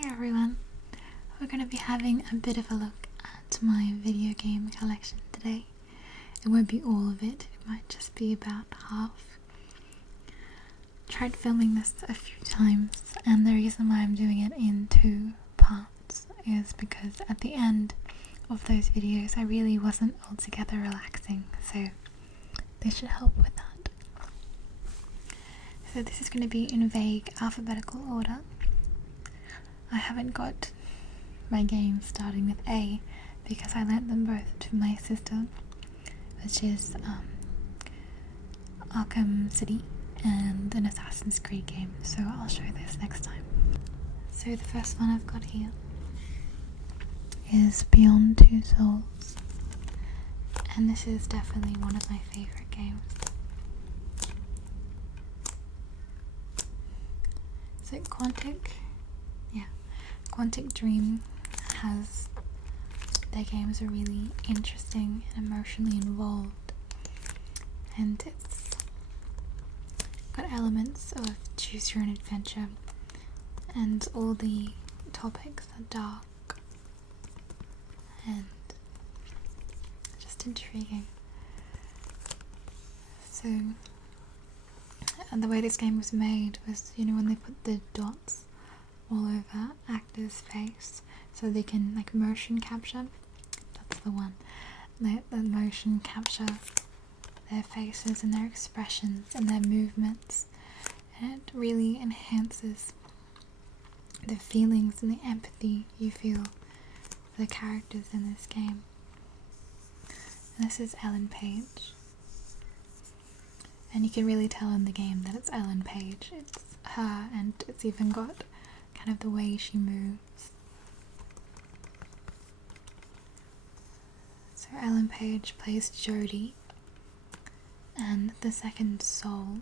Hey everyone, we're going to be having a bit of a look at my video game collection today. It won't be all of it, it might just be about half. Tried filming this a few times, and the reason why I'm doing it in 2 parts is because at the end of those videos I really wasn't altogether relaxing, so they should help with that. So this is going to be in vague alphabetical order. I haven't got my games starting with A because I lent them both to my sister, which is Arkham City and an Assassin's Creed game, so I'll show this next time. So the first one I've got here is Beyond Two Souls, and this is definitely one of my favourite games. So Quantic Dream has their games are really interesting and emotionally involved, and it's got elements of choose your own adventure, and all the topics are dark and just intriguing. So, and the way this game was made was, when they put the dots all over actors' face so they can motion capture. That's the one. They motion capture their faces and their expressions and their movements, and it really enhances the feelings and the empathy you feel for the characters in this game. And this is Ellen Page, and you can really tell in the game that it's Ellen Page. It's her, and it's even got kind of the way she moves. So Ellen Page plays Jodie, and the second soul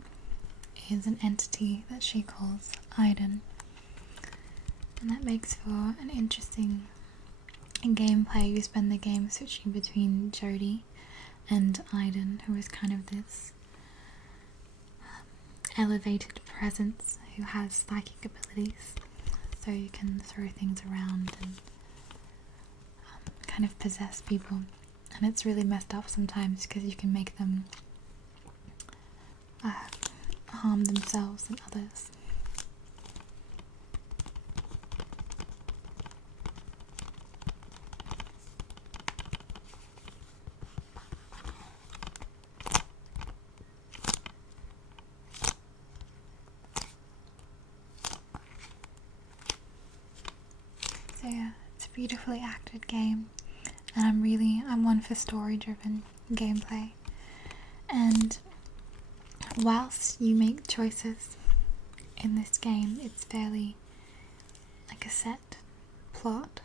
is an entity that she calls Aiden, and that makes for an interesting gameplay. You spend the game switching between Jodie and Aiden, who is kind of this elevated presence who has psychic abilities, so you can throw things around and kind of possess people. And it's really messed up sometimes because you can make them harm themselves and others. So yeah, it's a beautifully acted game, and I'm one for story-driven gameplay. And whilst you make choices in this game, it's fairly like a set plot.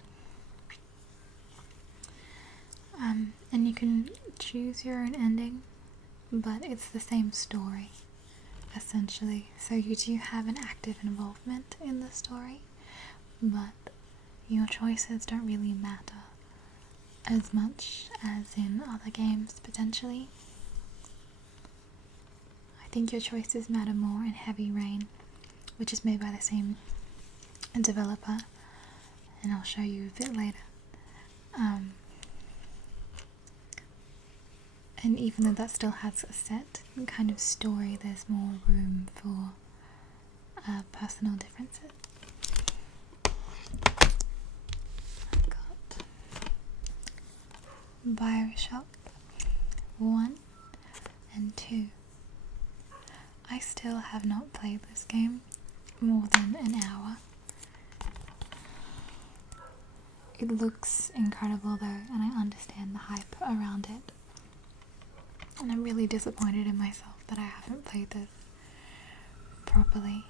And you can choose your own ending, but it's the same story, essentially. So you do have an active involvement in the story, but your choices don't really matter as much as in other games, potentially. I think your choices matter more in Heavy Rain, which is made by the same developer, and I'll show you a bit later. And even though that still has a set kind of story, there's more room for personal differences. I've got BioShock 1 and 2. I still have not played this game more than an hour. It looks incredible though, and I understand the hype around it. And I'm really disappointed in myself that I haven't played this properly.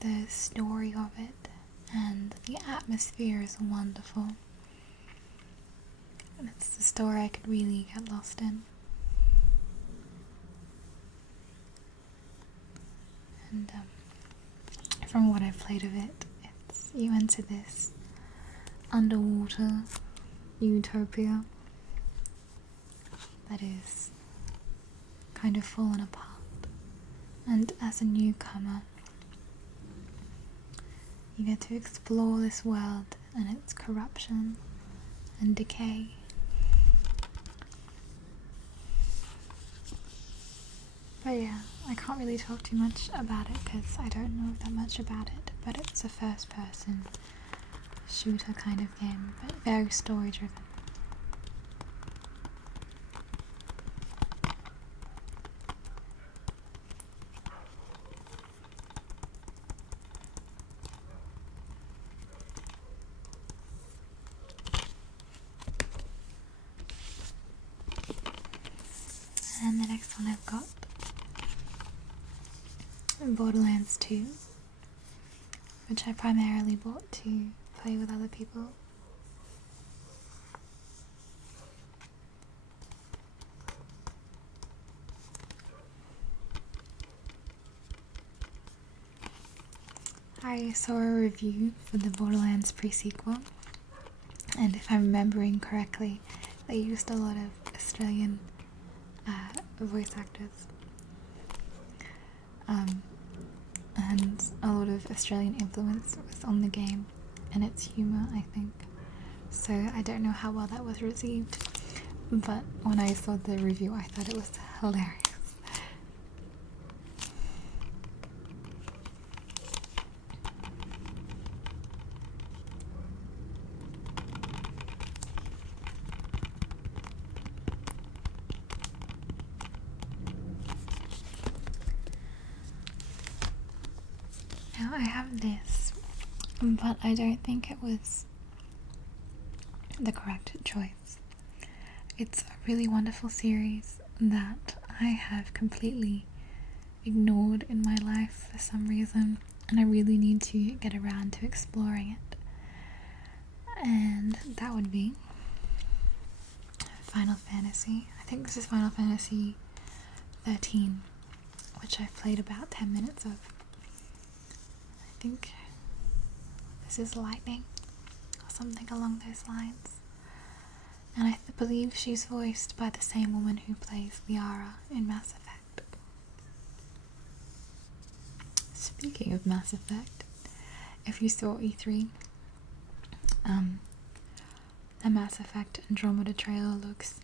The story of it and the atmosphere is wonderful. And it's a story I could really get lost in. And from what I've played of it, you enter this underwater utopia that is kind of fallen apart, And as a newcomer, you get to explore this world and its corruption and decay. But yeah, I can't really talk too much about it because I don't know that much about it, but it's a first person shooter kind of game, but very story driven. And the next one I've got Borderlands 2, which I primarily bought to play with other people. I saw a review for the Borderlands pre-sequel, and if I'm remembering correctly, they used a lot of Australian voice actors. And a lot of Australian influence was on the game and its humour, I think. So I don't know how well that was received, but when I saw the review I thought it was hilarious. Now I have this, but I don't think it was the correct choice. It's a really wonderful series that I have completely ignored in my life for some reason, and I really need to get around to exploring it. And that would be Final Fantasy. I think this is Final Fantasy 13, which I've played about 10 minutes of. I think this is Lightning or something along those lines, and I believe she's voiced by the same woman who plays Liara in Mass Effect. Speaking of Mass Effect, if you saw E3, the Mass Effect Andromeda trailer looks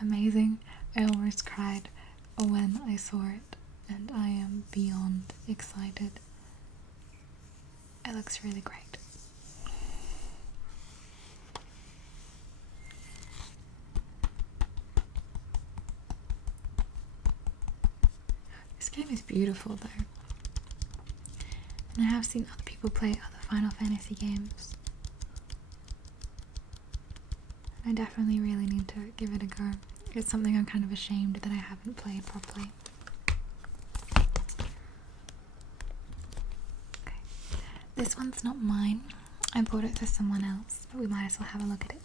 amazing. I almost cried when I saw it, and I am beyond excited. It looks really great. This game is beautiful though, and I have seen other people play other Final Fantasy games. I definitely really need to give it a go. It's something I'm kind of ashamed that I haven't played properly. This one's not mine. I bought it for someone else, but we might as well have a look at it.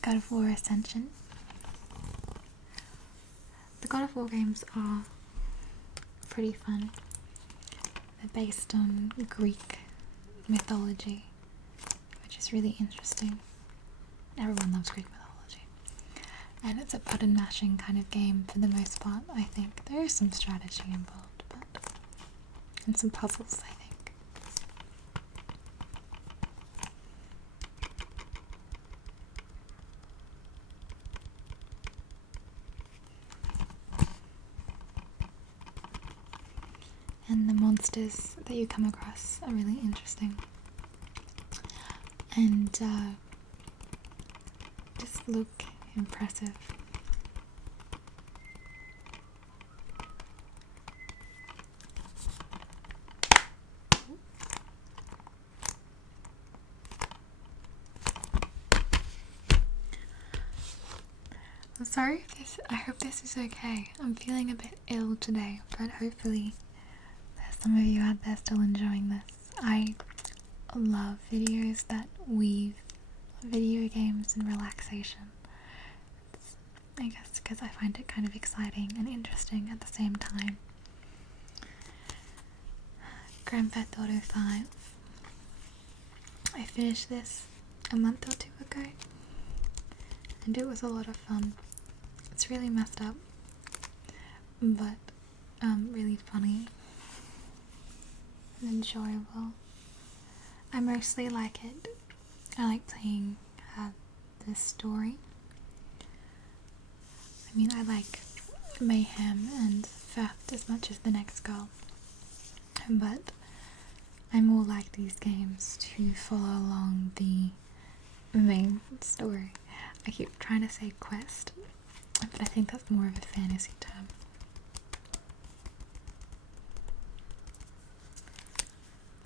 God of War Ascension. The God of War games are pretty fun. They're based on Greek mythology, which is really interesting. Everyone loves Greek mythology. And it's a button mashing kind of game for the most part, I think. There is some strategy involved, and some puzzles, I think. And the monsters that you come across are really interesting. And just look impressive. I'm sorry if this, I hope this is okay. I'm feeling a bit ill today, but hopefully there's some of you out there still enjoying this. I love videos that weave video games and relaxation. I guess because I find it kind of exciting and interesting at the same time. Grand Theft Auto 5. I finished this a month or two ago, and it was a lot of fun. It's really messed up. but really funny and enjoyable. I mostly like it. I like playing this story. I mean, I like mayhem and theft as much as the next girl, but I more like these games to follow along the main story. I keep trying to say quest, but I think that's more of a fantasy term.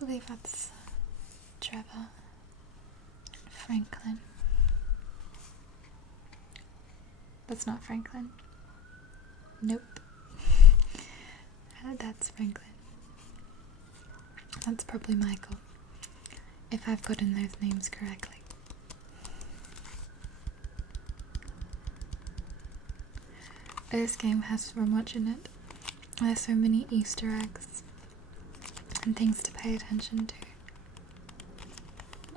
I believe that's Trevor, Franklin. That's not Franklin. Nope. That's Franklin. That's probably Michael, if I've gotten those names correctly. This game has so much in it. There's so many Easter eggs and things to pay attention to.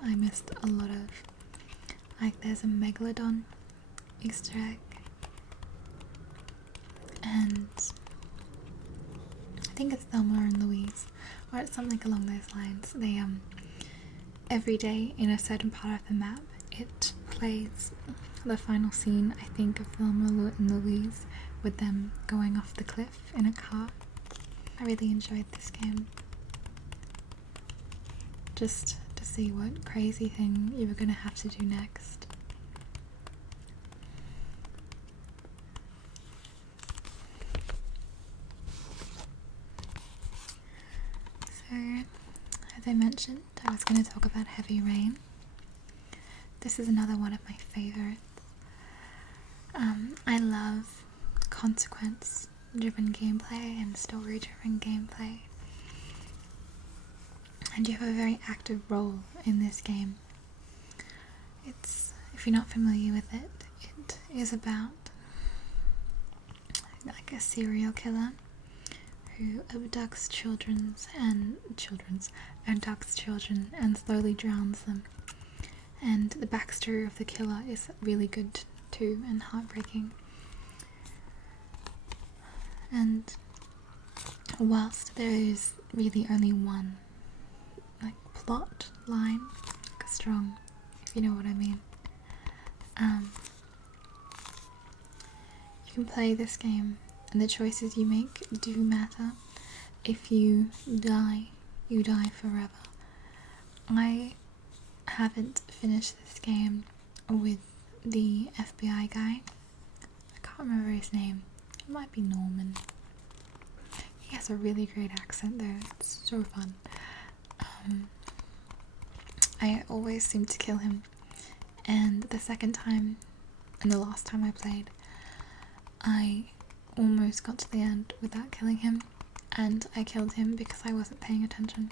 I missed a lot of, like, there's a Megalodon Easter egg, and I think it's Thelma and Louise, or it's something along those lines. They every day in a certain part of the map, it plays the final scene, I think, of Thelma and Louise with them going off the cliff in a car. I really enjoyed this game. Just to see what crazy thing you were going to have to do next. So, as I mentioned, I was going to talk about Heavy Rain. This is another one of my favorites. I love consequence-driven gameplay and story-driven gameplay. And you have a very active role in this game. It's, if you're not familiar with it, it is about like a serial killer who abducts children and slowly drowns them. And the backstory of the killer is really good too, and heartbreaking. And whilst there is really only one plot line, like a strong, if you know what I mean, you can play this game and the choices you make do matter. If you die, you die forever. I haven't finished this game with the FBI guy. I can't remember his name. It might be Norman. He has a really great accent though. It's so fun. I always seem to kill him, and the second time and the last time I played, I almost got to the end without killing him, and I killed him because I wasn't paying attention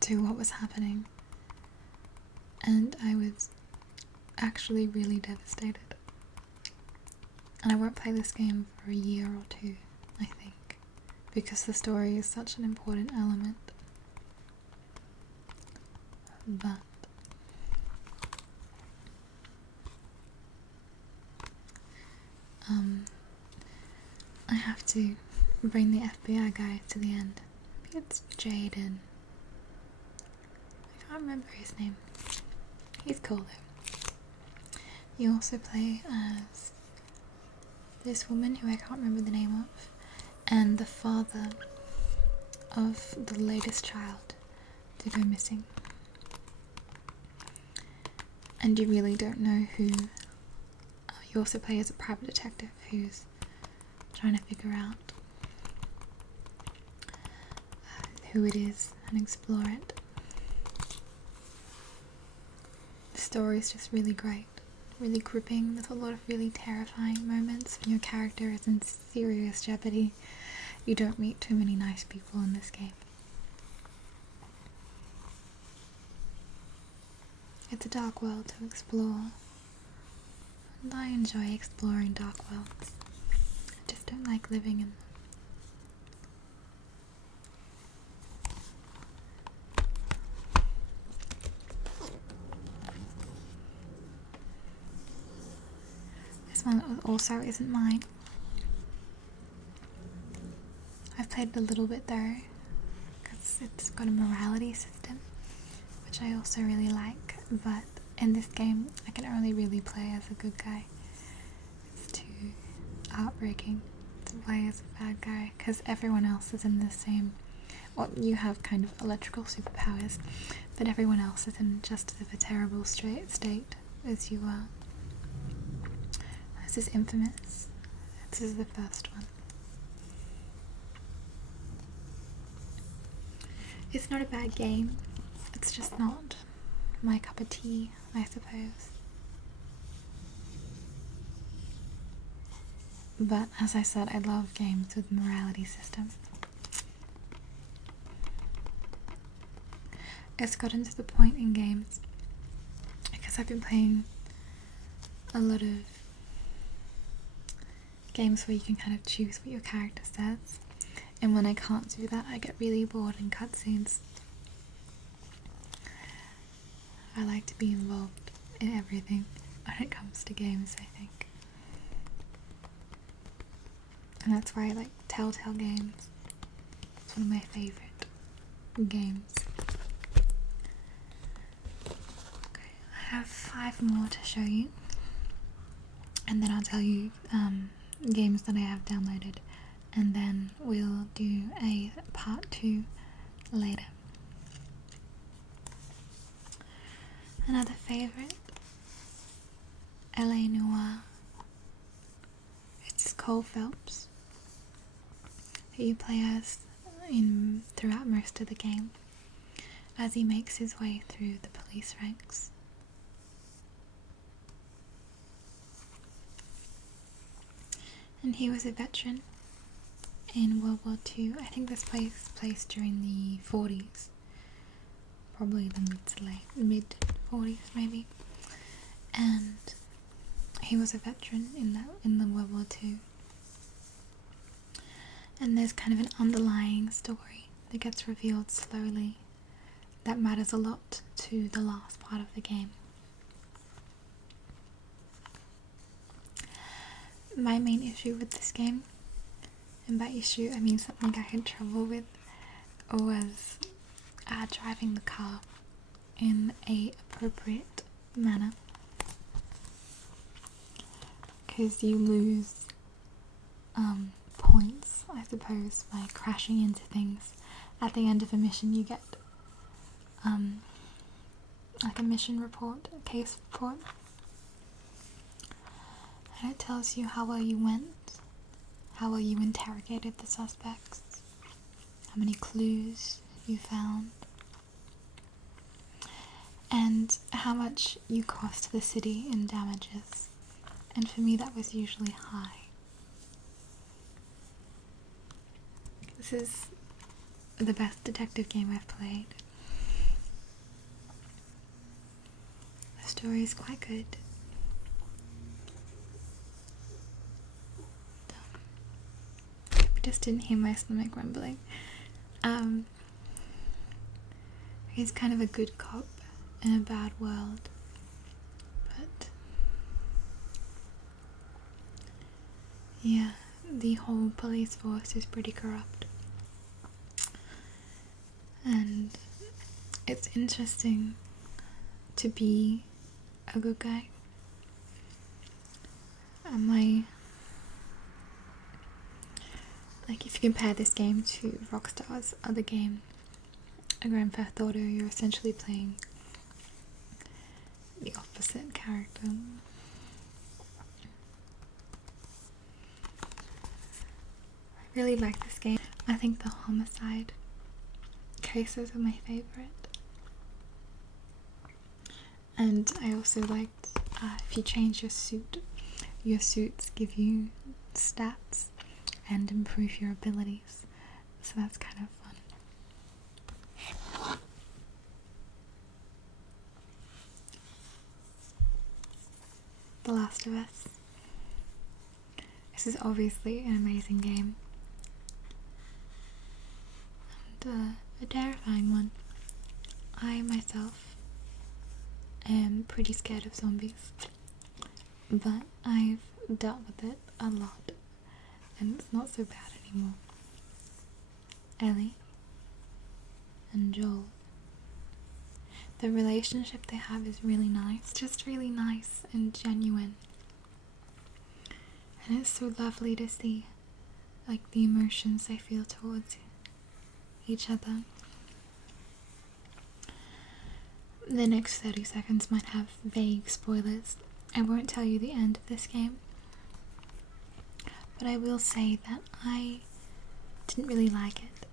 to what was happening, and I was actually really devastated. And I won't play this game for a year or two, I think, because the story is such an important element. But I have to bring the FBI guy to the end. Maybe it's Jaden. I can't remember his name. He's cool though. You also play as this woman who I can't remember the name of, and the father of the latest child to go missing. And you really don't know who. You also play as a private detective who's trying to figure out who it is and explore it. The story is just really great, really gripping. There's a lot of really terrifying moments when your character is in serious jeopardy. You don't meet too many nice people in this game. It's a dark world to explore, and I enjoy exploring dark worlds. I just don't like living in them. This one also isn't mine. I've played a little bit though, because it's got a morality system, which I also really like, but in this game I can only really play as a good guy. It's too heartbreaking to play as a bad guy, because everyone else is in the same, well, you have kind of electrical superpowers, but everyone else is in just as a terrible state as you are. This is Infamous. This is the first one. It's not a bad game, it's just not my cup of tea, I suppose. But as I said, I love games with morality systems. It's gotten to the point in games, because I've been playing a lot of games where you can kind of choose what your character says, and when I can't do that I get really bored in cutscenes. I like to be involved in everything when it comes to games, I think. And that's why I like Telltale games. It's one of my favourite games. Okay, I have 5 more to show you, and then I'll tell you games that I have downloaded, and then we'll do a part 2 later. Another favourite, LA Noire. It's Cole Phelps, who you play as throughout most of the game, as he makes his way through the police ranks. And he was a veteran in World War II. I think this takes place during the 40s. Probably the mid 40s maybe. And he was a veteran in the World War II. And there's kind of an underlying story that gets revealed slowly that matters a lot to the last part of the game. My main issue with this game, and by issue I mean something I had trouble with, was driving the car in a appropriate manner, because you lose points, I suppose, by crashing into things. At the end of a mission you get like a mission report, a case report, and it tells you how well you went, how well you interrogated the suspects, how many clues you found, and how much you cost the city in damages. And for me that was usually high. This is the best detective game I've played. The story is quite good. Just didn't hear my stomach rumbling. He's kind of a good cop in a bad world, but yeah, the whole police force is pretty corrupt, and it's interesting to be a good guy. Like, if you compare this game to Rockstar's other game, a Grand Theft Auto, you're essentially playing the opposite character. I really like this game. I think the homicide cases are my favourite. And I also liked if you change your suits give you stats and improve your abilities, so that's kind of fun. The Last of Us. This is obviously an amazing game, and a terrifying one. I myself am pretty scared of zombies, but I've dealt with it a lot, and it's not so bad anymore. Ellie and Joel. The relationship they have is really nice, just really nice and genuine. And it's so lovely to see like the emotions they feel towards each other. The next 30 seconds might have vague spoilers. I won't tell you the end of this game, but I will say that I didn't really like it.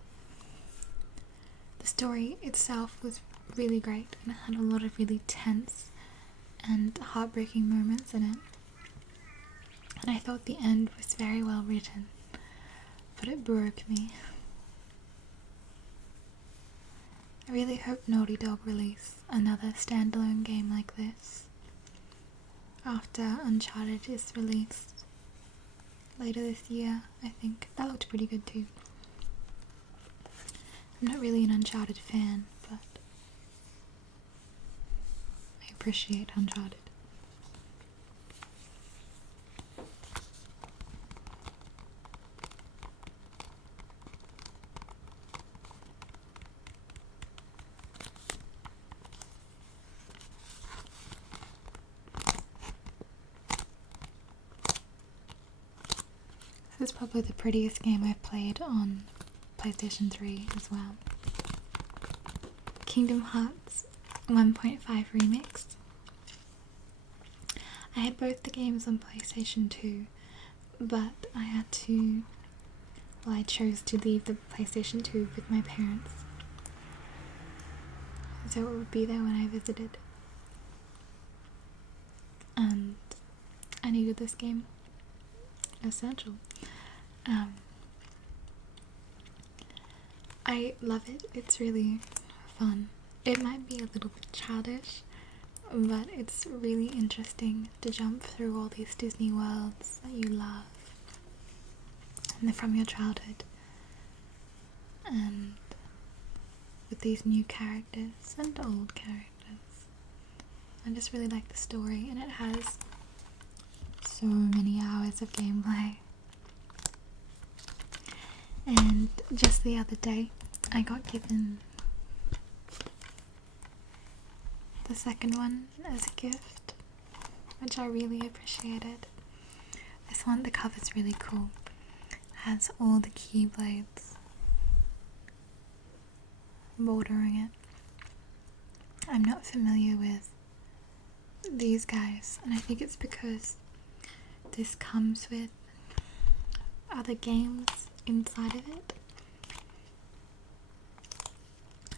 The story itself was really great and it had a lot of really tense and heartbreaking moments in it. And I thought the end was very well written, but it broke me. I really hope Naughty Dog release another standalone game like this after Uncharted is released later this year. I think that looked pretty good too. I'm not really an Uncharted fan, but I appreciate Uncharted. This is probably the prettiest game I've played on PlayStation 3 as well. Kingdom Hearts 1.5 Remix. I had both the games on PlayStation 2, but I chose to leave the PlayStation 2 with my parents, so it would be there when I visited. And I needed this game. Essential. I love it. It's really fun. It might be a little bit childish, but it's really interesting to jump through all these Disney worlds that you love and they're from your childhood, and with these new characters and old characters. I just really like the story, and it has so many hours of gameplay. And just the other day I got given the second one as a gift, which I really appreciated. This one, the cover's really cool. It has all the keyblades bordering it. I'm not familiar with these guys, and I think it's because this comes with other games inside of it.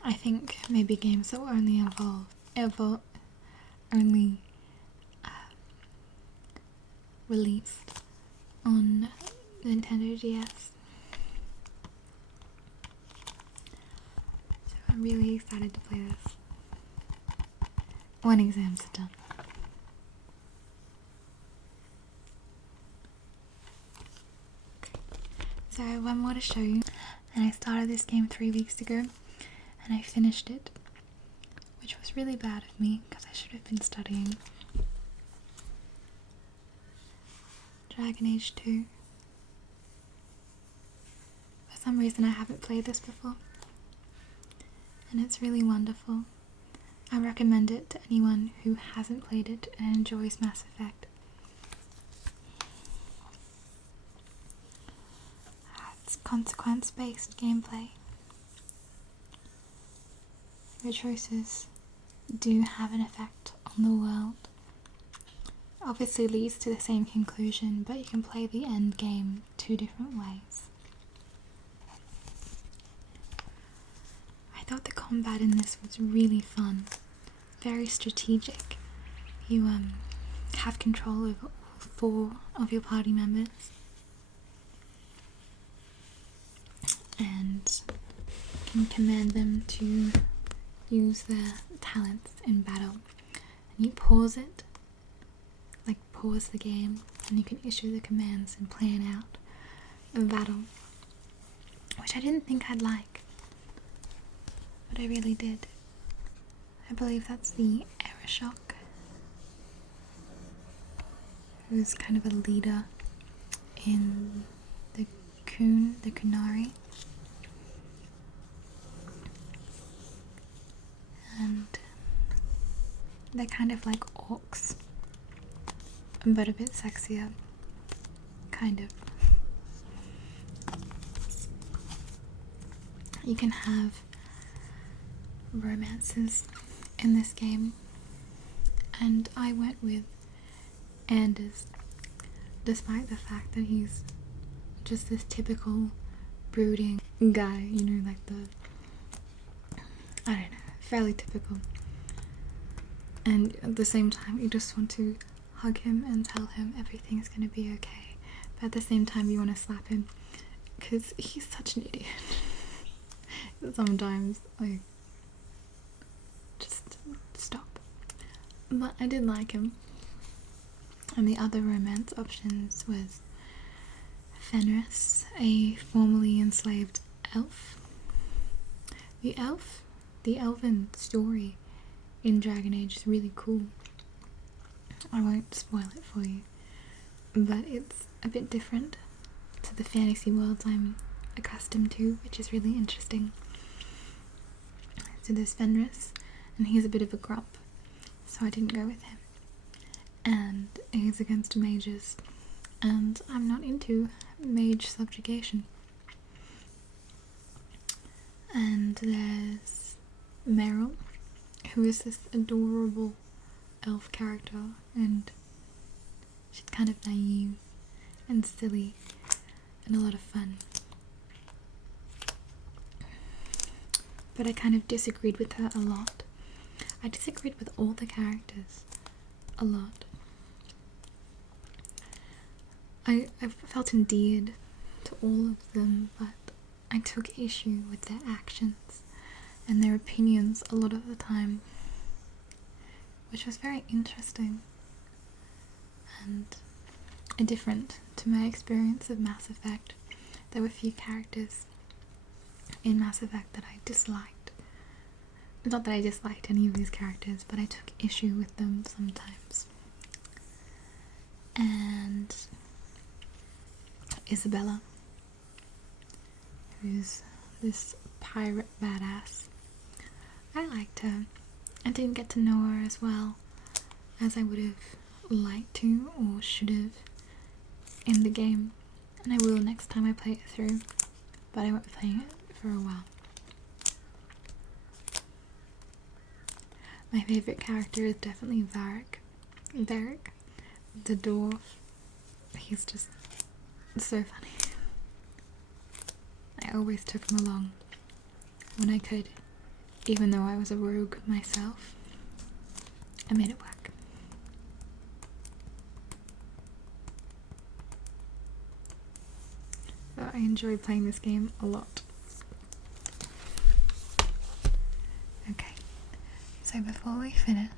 I think maybe games that were only released on Nintendo DS. So I'm really excited to play this when exams are done. So one more to show you, and I started this game 3 weeks ago and I finished it, which was really bad of me because I should have been studying. Dragon Age 2. For some reason I haven't played this before, and it's really wonderful. I recommend it to anyone who hasn't played it and enjoys Mass Effect. It's consequence-based gameplay. Your choices do have an effect on the world. Obviously leads to the same conclusion, but you can play the end game 2 different ways. I thought the combat in this was really fun, very strategic. You have control over all 4 of your party members, and can command them to use their talents in battle. And you pause it, like pause the game, and you can issue the commands and plan out a battle, which I didn't think I'd like, but I really did. I believe that's the Aeroshock, who's kind of a leader in the Kunari. They're kind of like orcs, but a bit sexier. Kind of. You can have romances in this game, and I went with Anders, despite the fact that he's just this typical brooding guy, you know, like I don't know, fairly typical. And at the same time, you just want to hug him and tell him everything's gonna be okay. But at the same time, you want to slap him because he's such an idiot. Sometimes, like, just stop. But I did like him. And the other romance options was Fenris, a formerly enslaved elf. The elven story in Dragon Age is really cool. I won't spoil it for you, but it's a bit different to the fantasy worlds I'm accustomed to, which is really interesting. So there's Fenris, and he's a bit of a grump, so I didn't go with him. And he's against mages, and I'm not into mage subjugation. And there's Meryl, who is this adorable elf character, and she's kind of naive and silly and a lot of fun. But I kind of disagreed with her a lot. I disagreed with all the characters a lot. I felt endeared to all of them, but I took issue with their actions and their opinions a lot of the time, which was very interesting and different to my experience of Mass Effect. There were a few characters in Mass Effect that I disliked. Not that I disliked any of these characters, but I took issue with them sometimes. And Isabella, who's this pirate badass. I liked her. I didn't get to know her as well as I would have liked to or should have in the game, and I will next time I play it through, but I won't be playing it for a while. My favourite character is definitely Varric, the dwarf. He's just so funny. I always took him along when I could, even though I was a rogue myself. I made it work. So I enjoyed playing this game a lot. Okay, so before we finish,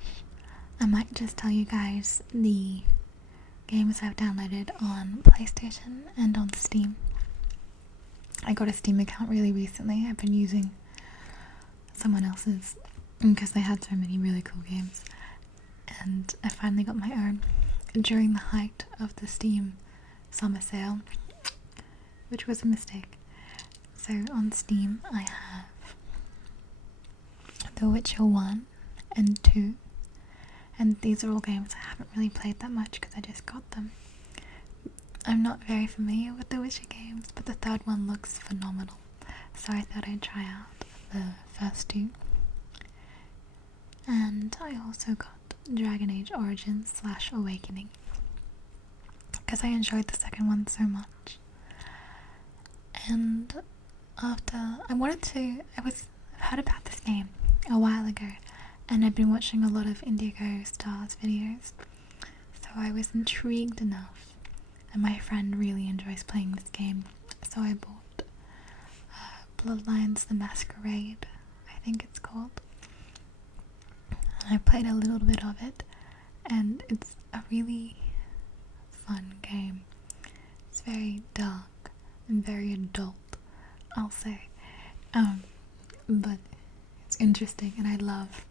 I might just tell you guys the games I've downloaded on PlayStation and on Steam. I got a Steam account really recently. I've been using someone else's because they had so many really cool games, and I finally got my own during the height of the Steam summer sale, which was a mistake. So on Steam I have The Witcher 1 and 2, and these are all games I haven't really played that much because I just got them. I'm not very familiar with the Witcher games, but the third one looks phenomenal, so I thought I'd try out the first two. And I also got Dragon Age Origins / Awakening because I enjoyed the second one so much. And after I've heard about this game a while ago, and I've been watching a lot of Indigo Stars videos, so I was intrigued enough, and my friend really enjoys playing this game, so I bought Bloodlines the Masquerade, I think it's called. And I played a little bit of it, and it's a really fun game. It's very dark and very adult, I'll say, but it's interesting, and I love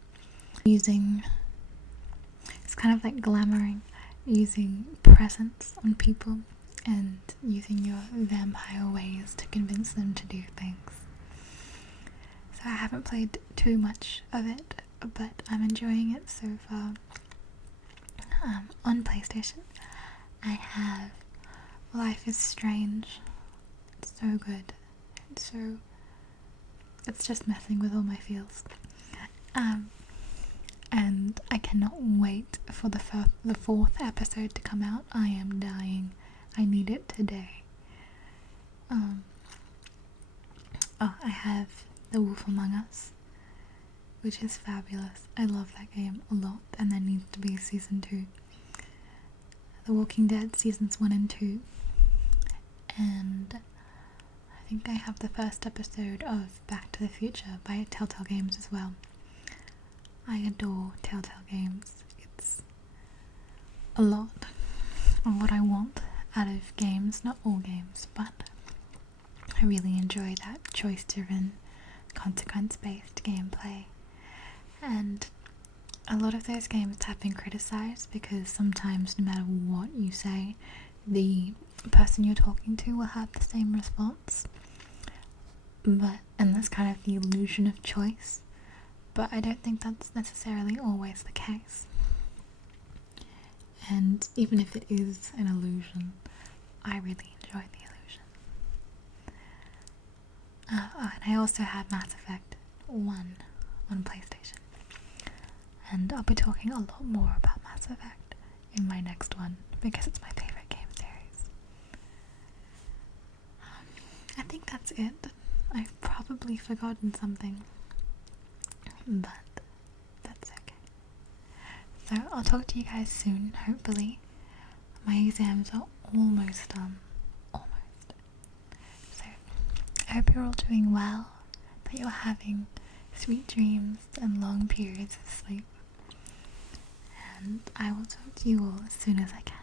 using, it's kind of like glamoring, using presents on people and using your vampire ways to convince them to do things. So I haven't played too much of it, but I'm enjoying it so far. On PlayStation, I have Life is Strange. It's so good. It's just messing with all my feels. And I cannot wait for the fourth episode to come out. I am dying. I need it today. I have The Wolf Among Us, which is fabulous. I love that game a lot, and there needs to be a season 2. The Walking Dead seasons 1 and 2, and I think I have the first episode of Back to the Future by Telltale Games as well. I adore Telltale Games. It's a lot of what I want out of games, not all games, but I really enjoy that choice-driven, consequence-based gameplay. And a lot of those games have been criticized because sometimes no matter what you say, the person you're talking to will have the same response. And that's kind of the illusion of choice. But I don't think that's necessarily always the case. And even if it is an illusion, I really enjoy the illusion. And I also had Mass Effect 1 on PlayStation. And I'll be talking a lot more about Mass Effect in my next one because it's my favorite game series. I think that's it. I've probably forgotten something, but that's okay. So I'll talk to you guys soon, hopefully. My exams are almost done. Almost. So I hope you're all doing well, that you're having sweet dreams and long periods of sleep. And I will talk to you all as soon as I can.